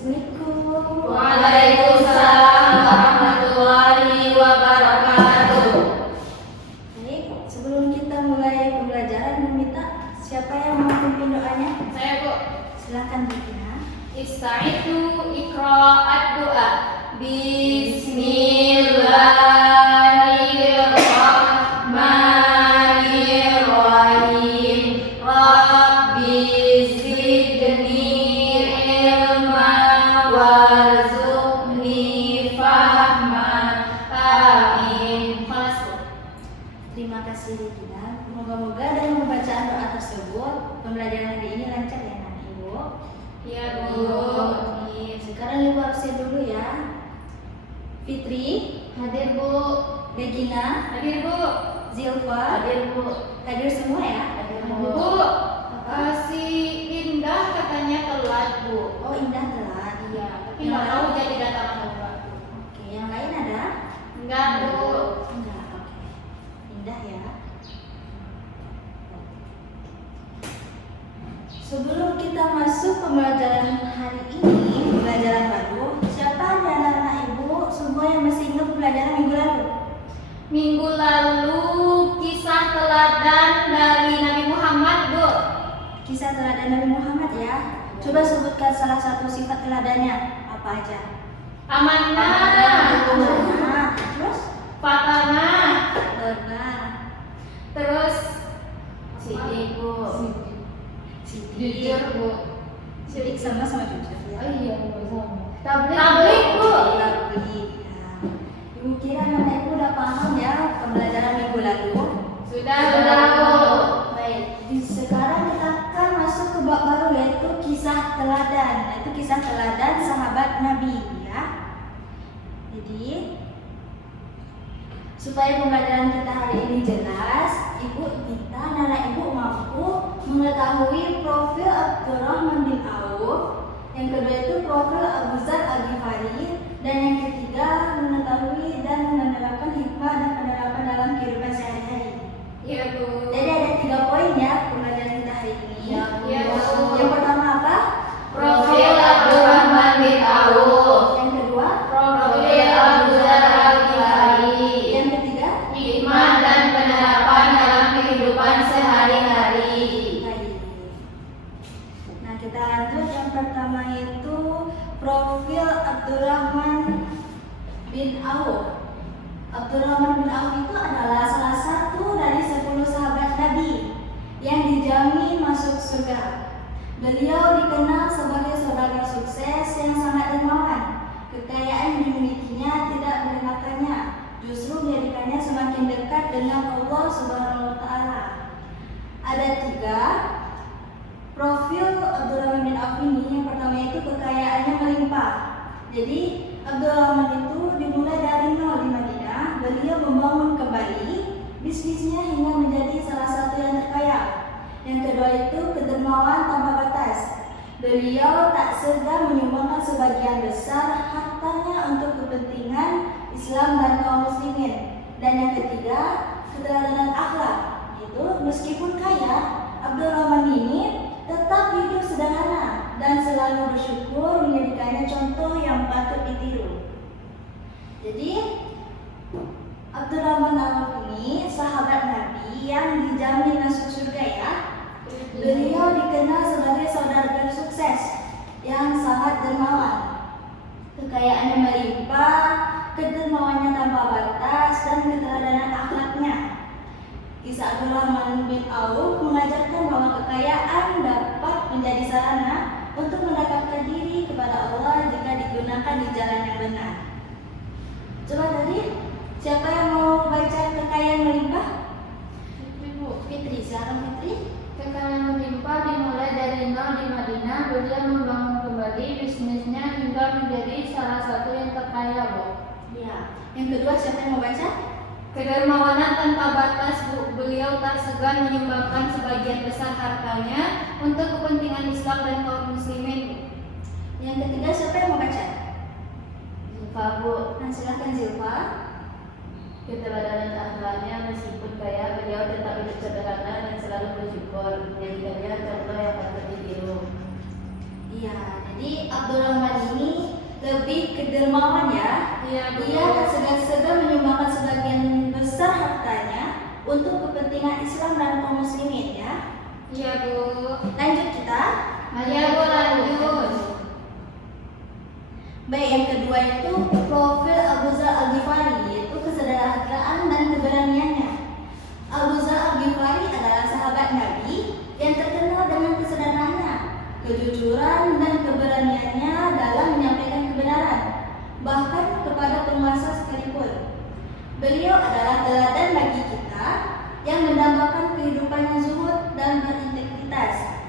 Assalamualaikum. Waalaikumsalam warahmatullahi wabarakatuh. Baik, sebelum kita mulai pembelajaran, meminta siapa yang mau memimpin doanya? Saya Bu. Silakan Bu Tina. Ista'itu iqra'at doa. Bismillahirrahmanirrahim. Rabbi zidni ilma warzuqni fahma. Amin. Khalas Bu. Terima kasih Bu Tina. Moga-moga dari pembacaan doa tersebut pembelajaran hari ini lancar ya Nak Ibu. Ya Bu. Oke, sekarang Ibu absen dulu ya. Fitri, Hadir Bu. Regina, Hadir Bu. Zilfa, Hadir Bu. hadir semua ya? Hadir Bu. Si Indah katanya telat Bu. Oh, Indah telat. Iya, tapi nggak tahu jadi datang atau enggak. Oke, yang lain ada? Enggak Bu. Enggak, oke. Indah ya. Sebelum kita masuk pembelajaran hari ini, pembelajaran baru, siapa di anak-anak Ibu semua yang masih ingat pembelajaran minggu lalu? Minggu lalu kisah teladan dari Nabi Muhammad Bu. Kisah teladan Nabi Muhammad ya. Coba sebutkan salah satu sifat teladannya. Apa aja? Amanah, Amanah. Terus? fatanah, Benar. terus Sidik Bu. jujur Bu. Sidik sama jujur ya. Oh iya Bu, sama. Tablik Bu. Tablik, ya. Ibu kira anak Ibu udah paham ya pembelajaran minggu lalu? Sudah Bu. Baik, sekarang kita akan masuk ke bab baru yaitu kisah teladan. Yaitu kisah teladan sahabat Nabi ya. Jadi supaya pembelajaran kita hari ini jelas, anak Ibu mampu mengetahui profil Abdurrahman bin Auf. Yang kedua itu profil Abu Dzar Al-Ghifari, dan yang ketiga mengetahui dan menerapkan hikmah dan penerapan dalam kehidupan sehari-hari. Iya Bu. Jadi ada 3 poin ya pembelajaran kita hari ini. Iya, Bu. Yang pertama apa? Profil Abdurrahman bin Auf. Yang kedua? Profil Abu Dzar Al-Ghifari. Yang ketiga? Hikmah dan penerapan dalam kehidupan sehari-hari. Baik. Nah kita lanjut, yang pertama itu profil Abdurrahman bin Auf. Abdurrahman bin Auf itu adalah salah satu dari 10 sahabat Nabi yang dijamin masuk surga. Beliau dikenal sebagai saudara sukses yang sangat dermawan. Kekayaan yang dimilikinya tidak merelakannya, justru menjadikannya semakin dekat dengan Allah Subhanahu wa Ta'ala. Ada 3 profil Abdurrahman bin Auf ini. Yang pertama itu kekayaannya melimpah. Jadi Abdurrahman itu dimulai dari nol di Madinah. Beliau membangun kembali bisnisnya hingga menjadi salah satu yang terkaya. Yang kedua itu kedermawan tanpa batas. Beliau tak segan menyumbangkan sebagian besar hartanya untuk kepentingan Islam dan kaum muslimin. Dan yang ketiga keteladanan akhlak. Itu meskipun kaya, Abdurrahman ini tetap hidup sederhana dan selalu bersyukur, menjadikannya contoh yang patut ditiru. Jadi Abdurrahman Auf ini sahabat Nabi yang dijamin masuk surga ya. Beliau dikenal sebagai saudara sukses yang sangat dermawan. Kekayaannya melimpah, kedermawannya tanpa batas, dan keteladanan akhlaknya. Kisah Abdurrahman bin Auf mengajarkan bahwa kekayaan dapat menjadi sarana untuk mendekatkan diri kepada Allah jika digunakan di jalan yang benar. Coba tadi, siapa yang mau baca kekayaan melimpah? Fitri, silakan Fitri. Kekayaan melimpah dimulai dari nol di Madinah. Beliau membangun kembali bisnisnya hingga menjadi salah satu yang terkaya Bu. Ya. Yang kedua siapa yang mau baca? Kedermawanan tanpa batas Bu. Beliau tak segan menyumbangkan sebagian besar hartanya untuk kepentingan Islam dan kaum muslimin Bu. Yang ketiga siapa yang mau baca? Zilfa Bu. Nah silakan Zilfa. Keteladanan akhlaknya meskipun kaya, beliau tetap hidup sederhana dan selalu bersyukur, menjadikannya contoh yang patut ditiru. Iya, jadi Abdurrahman ini lebih ke dermawan ya. Iya, Bu. Dia tak segan-segan menyumbangkan sebagian besar hartanya untuk kepentingan Islam dan kaum muslimin ya. Iya, Bu. Lanjut kita. Iya, Bu, lanjut. Baik, yang kedua itu profil Abu Dzar Al-Ghifari, yaitu kesederhanaan dan keberaniannya. Abu Dzar Al-Ghifari adalah sahabat Nabi yang terkenal dengan kesederhanaannya, kejujuran dan keberaniannya dalam menyampaikan kebenaran, bahkan kepada penguasa sekalipun. Beliau adalah teladan bagi kita yang mendambakan kehidupan yang zuhud dan berintegritas.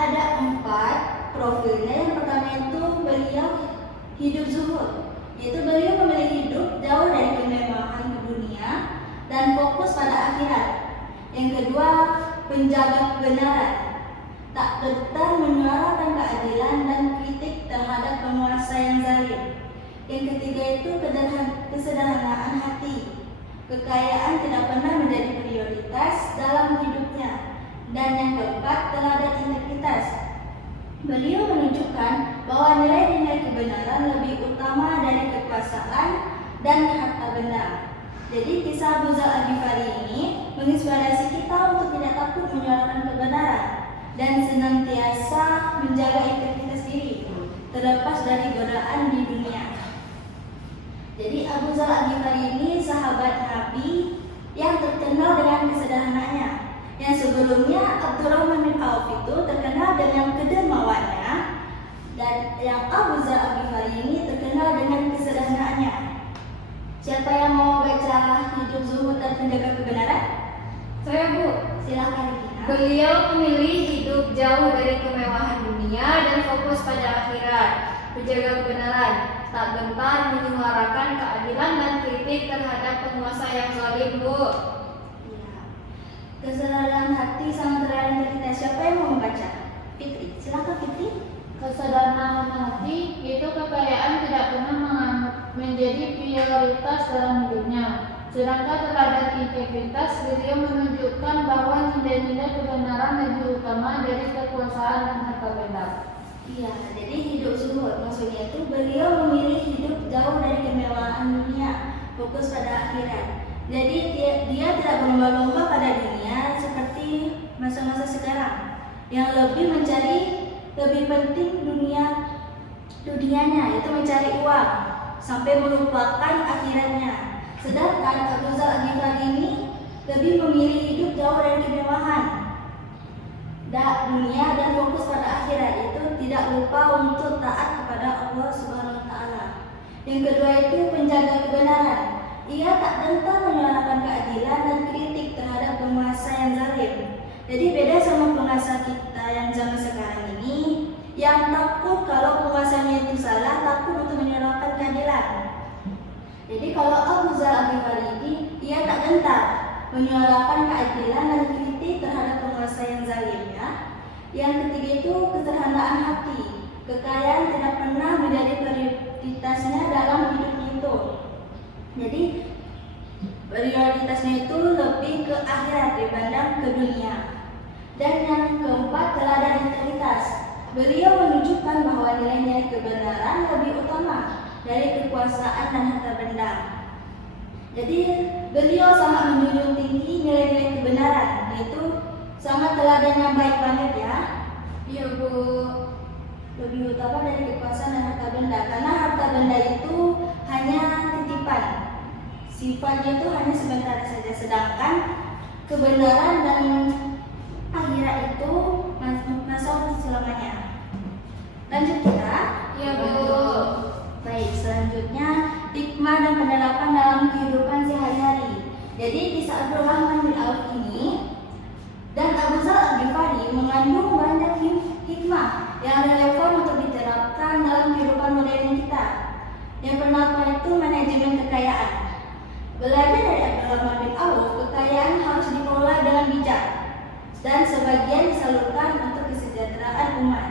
Ada 4 profilnya. Yang pertama itu beliau hidup zuhud, yaitu beliau memilih hidup jauh dari kemewahan dunia dan fokus pada akhirat. Yang kedua, penjaga kebenaran, tak gentar menyuarakan keadilan dan kritik terhadap penguasa yang zalim. Yang ketiga itu kesederhanaan hati, kekayaan tidak pernah menjadi prioritas dalam hidupnya. Dan yang keempat, teladan integritas. Beliau menunjukkan bahwa nilai-nilai kebenaran lebih utama dari kekuasaan dan harta benda. Jadi kisah Abu Dzar Al-Ghifari ini menginspirasi kita untuk tidak takut menyuarakan kebenaran dan senantiasa menjaga integritas diri, terlepas dari godaan di dunia. Jadi Abu Dzar Al-Ghifari ini sahabat Nabi yang terkenal dengan kesederhanaannya. Yang sebelumnya Abdurrahman bin Auf itu terkenal dengan kedermawannya, dan yang Abu Dzar Al-Ghifari ini terkenal dengan kesederhanaannya. Siapa yang mau baca hidup zuhud dan penjaga kebenaran? Saya, Bu. Silakan Regina. Beliau memilih hidup jauh dari kemewahan dunia dan fokus pada akhirat, menjaga kebenaran, tak gentar menyuarakan keadilan dan kritik terhadap penguasa yang zalim, Bu. Ya. Kesadaran hati sama terlalu kita. Siapa yang mau membaca? Fitri, silakan Fitri. Kesederhanaan hati itu kekayaan tidak pernah menjadi prioritas dalam hidupnya. Sedangkan teladan integritas, beliau menunjukkan bahwa nilai-nilai kebenaran lebih utama dari kekuasaan dan harta benda. Iya, jadi hidup zuhud maksudnya itu beliau memilih hidup jauh dari kemewahan dunia, fokus pada akhirat. Jadi dia tidak berlomba-lomba pada dunia seperti masa-masa sekarang yang lebih penting dunianya, itu mencari uang sampai melupakan akhiratnya. Sedangkan Abu Dzar Al-Ghifari ini lebih memilih hidup jauh dari kemewahan dunia dan fokus pada akhirat, itu tidak lupa untuk taat kepada Allah Subhanahu wa taala. Yang kedua itu penjaga kebenaran. Ia tak gentar menyuarakan keadilan dan kritik terhadap penguasa yang zalim. Jadi beda sama penguasa kita yang zaman sekarang ini yang takut kalau penguasanya itu salah, takut untuk menyuarakan keadilan. Jadi kalau Abu Dzar Al-Ghifari ini ia tak gentar menyuarakan keadilan dan kritik terhadap penguasa yang zalim ya. Yang ketiga itu kesederhanaan hati, kekayaan tidak pernah menjadi prioritasnya dalam hidupnya itu. Jadi prioritasnya itu lebih ke akhirat dibanding ke dunia. Dan yang keempat, teladan integritas. Beliau menunjukkan bahwa nilai-nilai kebenaran lebih utama dari kekuasaan dan harta benda. Jadi beliau sangat menjunjung tinggi nilai-nilai kebenaran, yaitu sangat teladan yang baik banget ya. Iya, Bu. Lebih utama dari kekuasaan dan harta benda, karena harta benda itu hanya titipan, sifatnya itu hanya sebentar saja, sedangkan kebenaran dan akhirat itu masuk selamanya. Lanjut kita. Iya, Bu. Baik, selanjutnya hikmah dan penerapan dalam kehidupan sehari-hari. Jadi kisah Abdurrahman bin Auf ini dan Abu Dzar Al-Ghifari mengandung banyak hikmah yang relevan untuk diterapkan dalam kehidupan modern kita. Yang pertama itu manajemen kekayaan. Belajar dari Abdurrahman bin Auf, kekayaan harus dikelola dengan bijak dan sebagian disalurkan untuk kesejahteraan umat.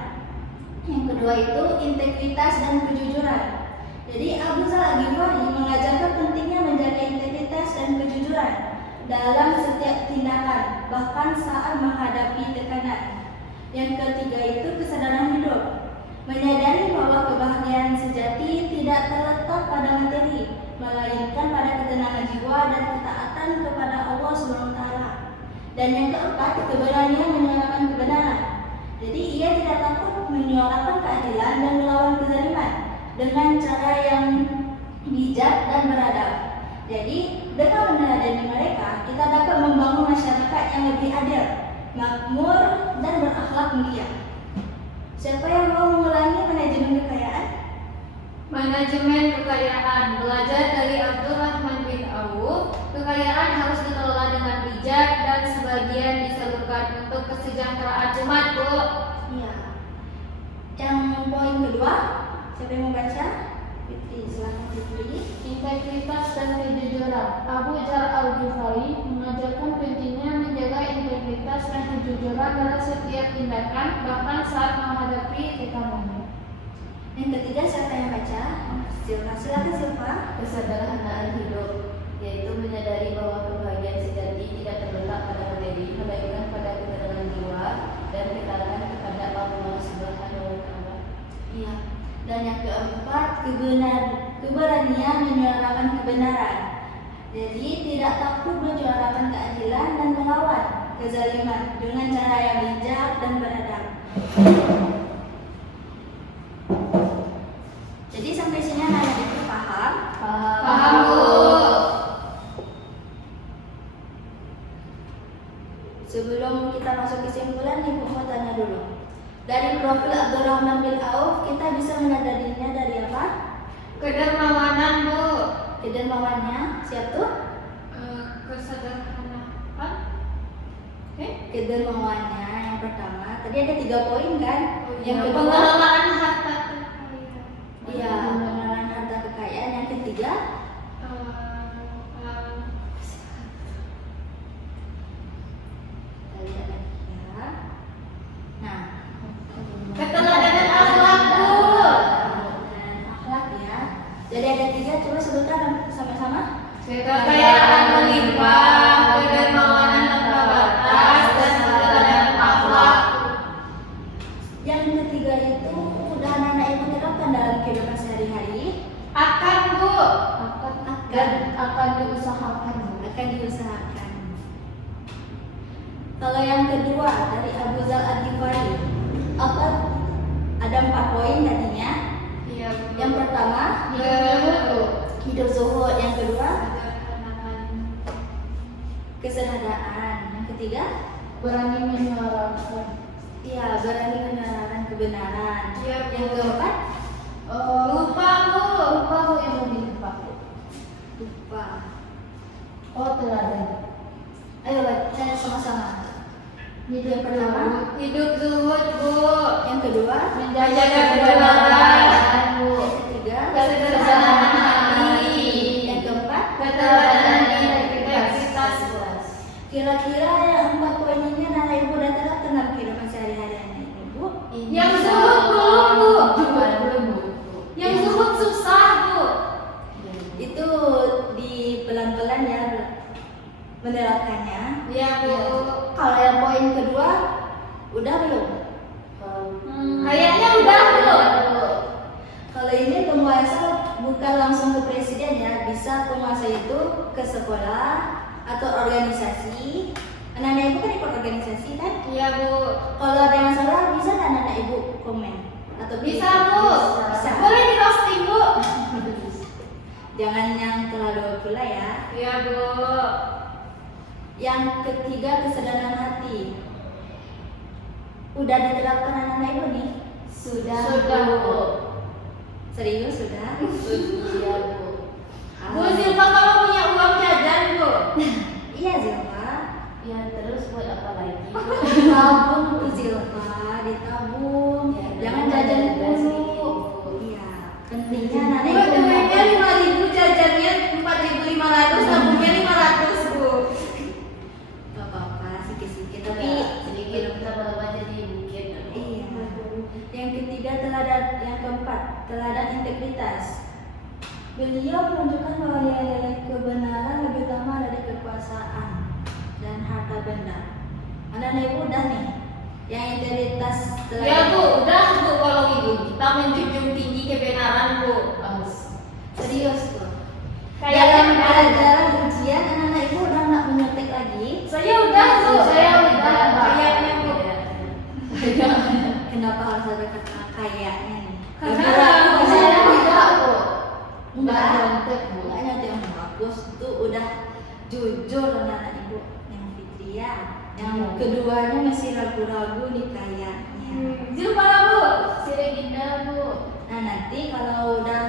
Yang kedua itu integritas dan kejujuran. Jadi Abu Dzar Al-Ghifari mengajarkan pentingnya menjaga integritas dan kejujuran dalam setiap tindakan, bahkan saat menghadapi tekanan. Yang ketiga itu kesadaran hidup. Menyadari bahwa kebahagiaan sejati tidak terletak pada materi, melainkan pada ketenangan jiwa dan ketaatan kepada Allah SWT. Dan yang keempat, keberanian menyuarakan kebenaran. Jadi ia tidak takut menyuarakan keadilan dan melawan kezaliman dengan cara yang bijak dan beradab. Jadi dengan meneladani mereka, kita dapat membangun masyarakat yang lebih adil, makmur, dan berakhlak mulia. Siapa yang mau mengulangi manajemen kekayaan? Manajemen kekayaan. Belajar dari Abdurrahman bin Auf, kekayaan harus dikelola dengan bijak dan sebagian disalurkan untuk kesejahteraan umat, Bu. Iya. Yang poin kedua, siapa yang mau baca? Fitri, silakan Fitri. Integritas dan kejujuran. Abu Dzar Al-Ghifari mengajarkan pentingnya menjaga integritas dan kejujuran dalam setiap tindakan, bahkan saat menghadapi tekanan. Yang ketiga siapa yang baca? Silakan Silva. Kesederhanaan hidup, yaitu menyadari bahwa kebahagiaan sejati tidak terletak pada materi, melainkan pada ketenangan jiwa dan ketaatan kepada Allah Subhanahu wa Ta'ala. Iya. Dan yang keempat, keberanian menyuarakan kebenaran. Jadi tidak takut menyuarakan keadilan dan melawan kezaliman dengan cara yang bijak dan beradab. Jadi sampai sini anak itu paham? Paham, Bu. Sebelum kita masuk kesimpulan, Ibu mau tanya dulu. Dari profil Abdurrahman bin Auf, kita bisa menyadarinya dari apa? Kedermawanan, Bu. Kedermawannya, siap tuh? Kesederhanaan. Kedermawannya yang pertama, tadi ada 3 poin kan? Yang kedua, pengelolaan harta kekayaan. iya, pengelolaan harta kekayaan. Yang ketiga, tadi ada 3. Nah, keteladanan akhlak, Bu. dan akhlak ya. Jadi ada 3, coba sebutkan sama-sama. Kekayaan melimpah, kedermawanan tanpa batas, dan keteladanan akhlak. Yang ketiga itu udah anak-anak ibu terapkan dalam kehidupan sehari-hari. Akan, Bu. Akan diusahakan. Akan diusahakan. Kalau yang kedua dari Abu Dzar Al-Ghifari, apa? Ada 4 poin tadinya. Iya, Bu. Yang pertama, hidup zuhud. Yang kedua, kesederhanaan. Yang ketiga, Berani menyuarakan. iya, berani menyuarakan kebenaran. Iya, Bu. Yang keempat, Lupa, Bu. Lupa Bu yang lebih tepat. lupa. Oh, teladan. Ayo baca sama-sama. Yang pertama, Hidup zuhud, Bu. yang kedua, Menjaga kebenaran, Bu. yang ketiga, Kesederhanaan hati. yang keempat. Keteladanan integritas. Kira-kira yang 4 poin ini anak ibu udah terapkan dalam kehidupan sehari-hari anak ibu. Yang zuhud belum, Bu. Belum Bu. Yang zuhud susah, Bu. Itu di pelan-pelan ya menerapkannya. Iya, Bu. Kalau yang poin kedua udah belum? Kayaknya udah, Bu. Kalau ini penguasa bukan langsung ke presiden ya, bisa penguasa itu ke sekolah atau organisasi. Anak-anak ibu kan ikut organisasi kan? Iya, Bu. Kalau ada yang salah bisa nggak anak ibu komen? Atau Bisa, Bu. Bisa. Boleh di roasting, Bu. Jangan yang terlalu pula ya. Iya, Bu. Yang ketiga, kesadaran hati. Udah diterapkan anak-anak ibu nih? Sudah, Bu. Serius sudah? Iya, Bu. Bu Silva kalau punya uang jajan, Bu. Iya Zilpa. Ya, terus buat apa lagi? Tabung Bu Zilpa, ditabung. Ya, Jangan benar, jajan benar dulu. sedikit, Bu. Iya. Pentingnya anak-anak Bu, ibu duitnya 5.000, jajannya 4.500, tabungnya 500, Bu. Gak apa-apa, sikit-sikit. Tapi sedikit tambah jadi bukit. iya. Yang ketiga teladan, yang keempat teladan integritas. Beliau menunjukkan bahwa nilai-nilai kebenaran lebih utama dari kekuasaan dan harta benda. Anak-anak ibu udah nih. yang integritas Ya Bu, udah Bu, kalau Ibu kita menjunjung tinggi kebenaran Bu. serius tuh. Kayaknya Dalam pelajaran ujian anak-anak ibu udah nggak menyontek lagi. saya udah Bu, Saya udah, Mbak. kayaknya Bu. Kenapa harus ada kata kayaknya nih? Karena Beneran, Saya beneran. tidak kok. Enggak. Enggak nyontek Bu. Enggak nyontek yang bagus tuh udah jujur anak-anak ibu yang Fitria. Yang keduanya masih ragu-ragu nih kayaknya. Jujur mana Bu? Si Regina Bu. Nah nanti kalau udah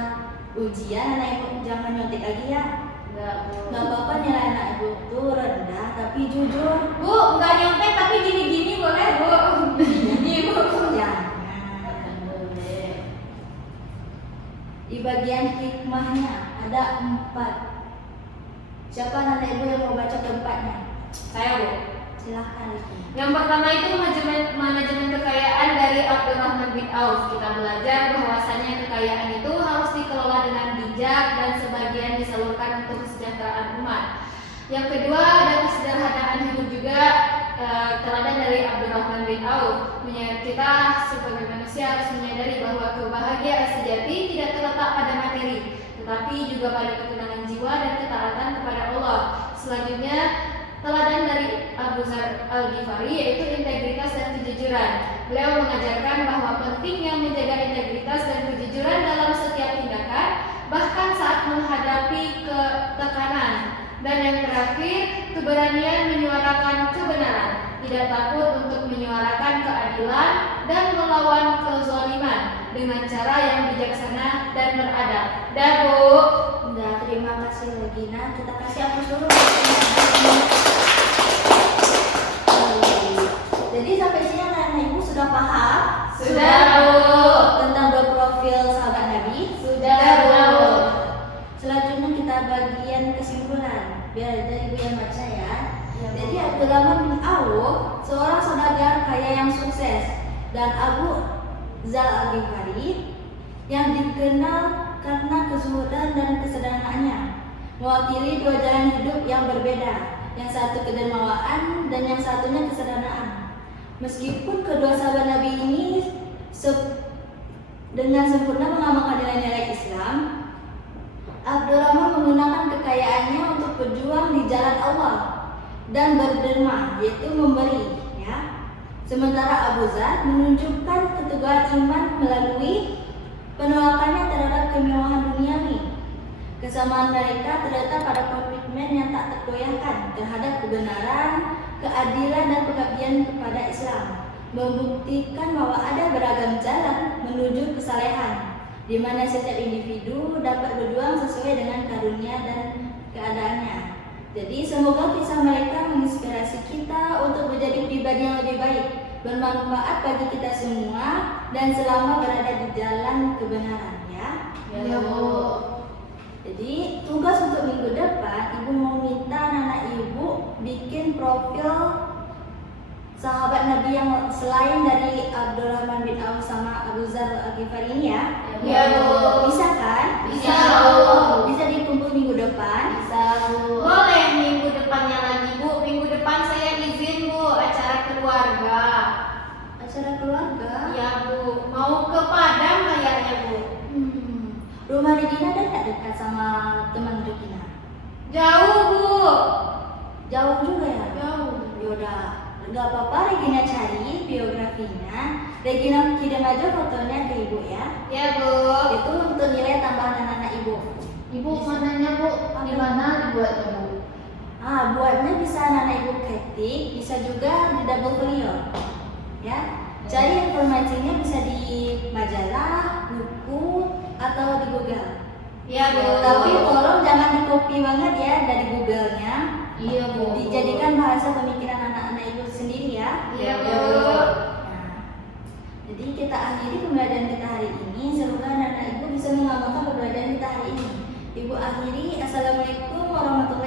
ujian anak ibu jangan nyontek lagi ya. Enggak Bu. Nggak apa-apa nilai anak ibu tuh rendah tapi jujur. Bu, nggak nyontek tapi gini-gini boleh Bu. Gini Bu. Jangan. Di bagian hikmahnya ada 4. Siapa anak ibu yang mau baca keempatnya? Saya Bu. Silahkan Ibu. Yang pertama itu manajemen kekayaan dari Abdurrahman bin Auf. Kita belajar bahwasanya kekayaan itu harus dikelola dengan bijak dan sebagian disalurkan untuk kesejahteraan umat. Yang kedua ada kesederhanaan hidup juga, teladan dari Abdurrahman bin Auf. Kita sebagai manusia harus menyadari bahwa kebahagiaan sejati tidak terletak pada materi, tetapi juga pada ketenangan jiwa dan ketaatan kepada Allah. Selanjutnya teladan dari Abu Dzar Al-Ghifari yaitu integritas dan kejujuran. Beliau mengajarkan bahwa pentingnya menjaga integritas dan kejujuran dalam setiap tindakan, bahkan saat menghadapi tekanan. Dan yang terakhir, keberanian menyuarakan kebenaran, tidak takut untuk menyuarakan keadilan dan melawan kezaliman dengan cara yang bijaksana dan beradab. Dah Bu. Udah, terima kasih Regina. Kita kasih aplaus dulu. Jadi sampai sini anak-anak ibu sudah paham? Sudah, Bu. Tentang 2 profil sahabat Nabi? Sudah, Bu. Selanjutnya kita bagian kesimpulan. Biar aja ibu yang baca ya. Jadi Abdurrahman bin Auf seorang saudagar kaya yang sukses, dan Abu Dzar Al-Ghifari yang dikenal karena kezuhudan dan kesederhanaannya, mewakili 2 jalan hidup yang berbeda, yang satu kedermawaan dan yang satunya kesederhanaan. Meskipun kedua sahabat Nabi ini dengan sempurna mengamalkan nilai-nilai Islam, Abdurrahman menggunakan kekayaannya untuk berjuang di jalan Allah dan berderma, yaitu memberi, ya. Sementara Abu Dzar menunjukkan keteguhan iman melalui penolakannya terhadap kemewahan duniawi. Kesamaan mereka terletak pada komitmen yang tak tergoyahkan terhadap kebenaran, keadilan dan pengabdian kepada Islam, membuktikan bahwa ada beragam jalan menuju kesalehan, di mana setiap individu dapat berjuang sesuai dengan karunia dan keadaannya. Jadi semoga kisah mereka menginspirasi kita untuk menjadi pribadi yang lebih baik, bermanfaat bagi kita semua, dan selama berada di jalan kebenaran, ya. Ya Bu. Jadi tugas untuk minggu depan, ibu mau minta anak-anak ibu bikin profil sahabat Nabi yang selain dari Abdurrahman bin Auf sama Abu Dzar Al-Ghifari ini ya. Ya Bu. Bisa kan? Bisa, Bu. Bisa dikumpul minggu depan. Bisa Bu. Boleh minggu depannya lagi Bu. Minggu depan saya izin Bu, acara keluarga. Acara keluarga. Iya Bu, mau ke Padang kayaknya Bu. Rumah Regina ada nggak dekat sama teman Regina? Jauh Bu. Jauh juga ya? Jauh. Yaudah, nggak apa-apa Regina cari biografinya. Regina kirim aja fotonya ke ibu ya. Ya Bu. Itu untuk nilai tambahan anak-anak ibu. Ibu mananya Bu? Di mana dibuatnya Bu? Buatnya bisa anak-anak ibu ketik, bisa juga di double folio. Ya. Cari informasinya bisa di majalah, buku, atau di Google. Ya Bu. Tapi tolong jangan di copy banget ya dari Google-nya. Iya Bu. Dijadikan bahasa pemikiran anak-anak ibu sendiri ya. Iya Bu. Nah, jadi kita akhiri pembelajaran kita hari ini. Semoga anak-anak ibu bisa mengamalkan pembelajaran kita hari ini. Ibu akhiri. Assalamualaikum warahmatullahi